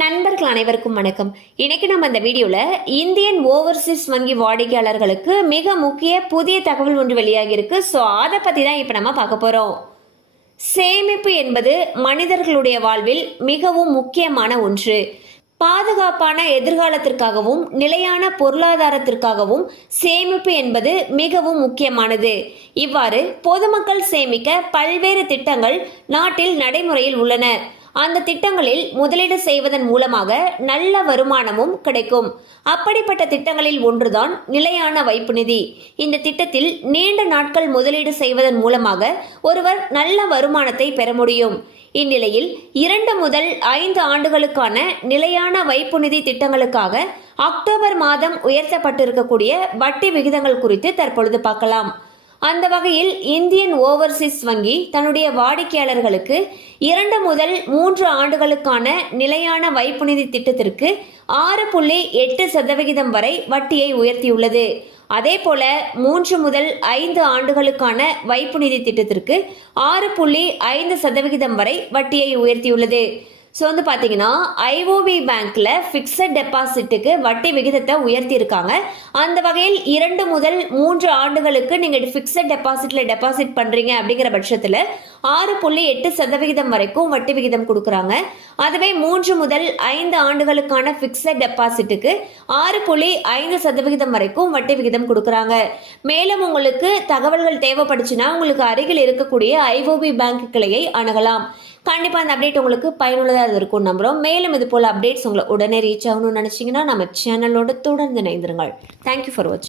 நண்பர்கள் அனைவருக்கும் வணக்கம். இன்னைக்கு நம்ம இந்த வீடியோல இந்தியன் ஓவர்சீஸ் வங்கி வாடிக்கையாளர்களுக்கு மிக முக்கிய புதிய தகவல் ஒன்று வெளியாகி இருக்கு. ஸோ அதை பத்தி தான் இப்ப நம்ம பார்க்க போறோம். சேமிப்பு என்பது மனிதர்களுடைய வாழ்வில் மிகவும் முக்கியமான ஒன்று. பாதுகாப்பான எதிர்காலத்திற்காகவும் நிலையான பொருளாதாரத்திற்காகவும் சேமிப்பு என்பது மிகவும் முக்கியமானது. இவ்வாறு பொதுமக்கள் சேமிக்க பல்வேறு திட்டங்கள் நாட்டில் நடைமுறையில் உள்ளன. அந்த திட்டங்களில் முதலீடு செய்வதன் மூலமாக நல்ல வருமானமும் கிடைக்கும். அப்படிப்பட்ட திட்டங்களில் ஒன்றுதான் நிலையான வைப்பு நிதி. இந்த திட்டத்தில் நீண்ட நாட்கள் முதலீடு செய்வதன் மூலமாக ஒருவர் நல்ல வருமானத்தை பெற முடியும். இந்நிலையில் 2 முதல் 5 ஆண்டுகளுக்கான நிலையான வைப்பு நிதி திட்டங்களுக்காக அக்டோபர் மாதம் உயர்த்தப்பட்டிருக்கக்கூடிய வட்டி விகிதங்கள் குறித்து தற்பொழுது பார்க்கலாம். அந்த வகையில் இந்தியன் ஓவர்சீஸ் வங்கி தன்னுடைய வாடிக்கையாளர்களுக்கு 2 முதல் 3 ஆண்டுகளுக்கான நிலையான வைப்பு நிதி திட்டத்திற்கு 6.8% வரை வட்டியை உயர்த்தியுள்ளது. அதே போல 3 முதல் 5 ஆண்டுகளுக்கான வைப்பு நிதி திட்டத்திற்கு 6.5% வரை வட்டியை உயர்த்தியுள்ளது. ஸோ பார்த்தீங்கன்னா ஐஓபி பேங்க்ல ஃபிக்ஸட் டெபாசிட்டுக்கு வட்டி விகிதத்தை உயர்த்தியிருக்காங்க. அந்த வகையில் 2 முதல் 3 ஆண்டுகளுக்கு நீங்கள் ஃபிக்ஸட் டெபாசிட்ல டெபாசிட் பண்றீங்க அப்படிங்கிற பட்சத்தில் 6.8% வரைக்கும் வட்டி விகிதம் கொடுக்குறாங்க. அதுவே 3 முதல் 5 ஆண்டுகளுக்கான ஃபிக்ஸட் டெபாசிட்டுக்கு 6.5% வரைக்கும் வட்டி விகிதம் கொடுக்குறாங்க. மேலும் உங்களுக்கு தகவல்கள் தேவைப்படுச்சுன்னா உங்களுக்கு அருகில் இருக்கக்கூடிய ஐஓபி பேங்க் கிளையை அணுகலாம். கண்டிப்பா அந்த அப்டேட் உங்களுக்கு பயனுள்ளதாக இருக்கும் நம்புறோம். மேலும் இது போல அப்டேட்ஸ் உங்களை உடனே ரீச் ஆகணும்னு நினைச்சீங்கன்னா நம்ம சேனலோட தொடர்ந்து இணைந்திருங்கள். தேங்க்யூ ஃபார் வாட்சிங்.